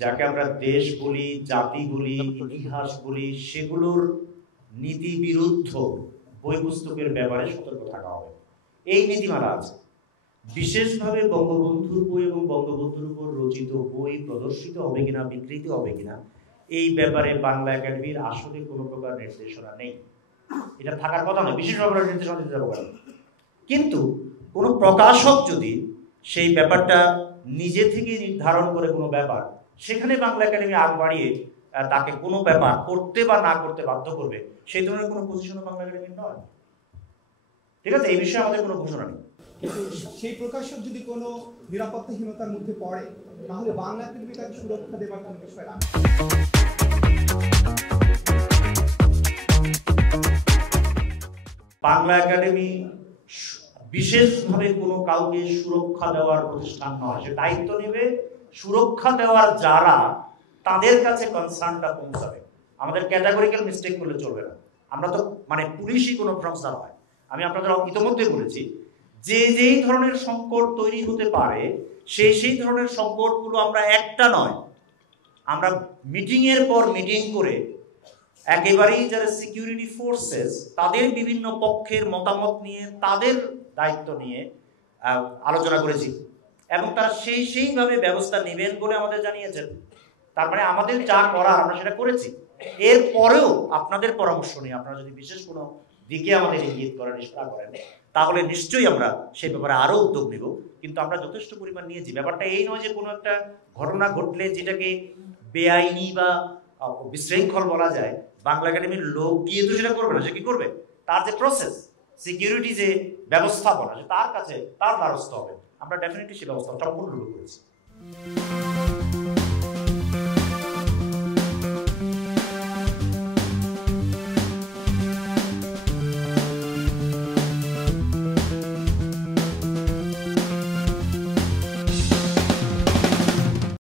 যাকে আমরা দেশ বলি, জাতি বলি, ইতিহাস বলি, সেগুলোর নীতি বিরুদ্ধ বই পুস্তকের ব্যাপারে সতর্ক থাকা হবে। এই নীতিমালা আছে। বিশেষভাবে বঙ্গবন্ধুর বই এবং বঙ্গবন্ধুর উপর রচিত বই প্রদর্শিত হবে কিনা, বিকৃত হবে কিনা, এই ব্যাপারে বাংলা একাডেমির আসলে কোনো প্রকার নির্দেশনা নেই। এটা থাকার কথা নয়, বিশেষভাবে নির্দেশনা দিতে পারে। কিন্তু কোনো প্রকাশক যদি সেই ব্যাপারটা নিজে থেকে নির্ধারণ করে কোনো ব্যাপার, সেখানে বাংলা একাডেমি আগ বাড়িয়ে তাকে কোনো ব্যাপার করতে বা না করতে বাধ্য করবে, সেই ধরনের কোনো পজিশনও বাংলা একাডেমির নয়। ঠিক আছে, এই বিষয়ে আমাদের কোনো ঘোষণা নেই। কিন্তু সেই প্রকাশক যদি কোনো নিরাপত্তাহীনতার মধ্যে পড়ে, তাহলে বাংলা একাডেমি তাকে সুরক্ষা দেওয়ার কোনো বিষয় না। বাংলা একাডেমি বিশেষভাবে কোনো কাউকে সুরক্ষা দেওয়ার প্রতিষ্ঠান নয়। সে দায়িত্ব নেবে সুরক্ষা দেওয়ার যারা, তাদের কাছে কনসার্নটা পৌঁছাবে। আমাদের ক্যাটাগরিক্যাল মিস্টেক করলে চলবে না। আমরা তো মানে পুলিশই কোনো সংস্থা নয়। আমি আপনাদের ইতিমধ্যে বলেছি যে যেই ধরনের সংকট তৈরি হতে পারে, সেই ধরনের সংকটগুলো আমরা একটা নয়, আমরা মিটিংয়ের পর মিটিং করে একেবারেই যারা সিকিউরিটি ফোর্সেস, তাদের বিভিন্ন পক্ষের মতামত নিয়ে, তাদের দায়িত্ব নিয়ে আলোচনা করেছি এবং তারা সেইভাবে ব্যবস্থা নেবেন বলে আমাদের জানিয়েছেন। তারপরে আমাদের যা করার আমরা সেটা করেছি। এরপরেও আপনাদের পরামর্শ নিয়ে আপনারা যদি বিশেষ কোনো দিকে আমাদের ইঙ্গিত করেন, ইশারা করেন, তাহলে নিশ্চয়ই আমরা সেই ব্যাপারে আরো উদ্যোগ নেব। কিন্তু আমরা যথেষ্ট পরিমাণ নিয়েছি। ব্যাপারটা এই নয় যে কোনো একটা ঘটনা ঘটলে যেটাকে বেআইনি বা বিশৃঙ্খল বলা যায়, বাংলা একাডেমির লোক গিয়ে তো সেটা করবে না। সে কি করবে? তার যে প্রসেস, সিকিউরিটি যে ব্যবস্থাপনা, তার কাছে তার দ্বারস্থ হবে। আমরা ডেফিনেটলি সে ব্যবস্থা সম্পূর্ণরূপে করেছি।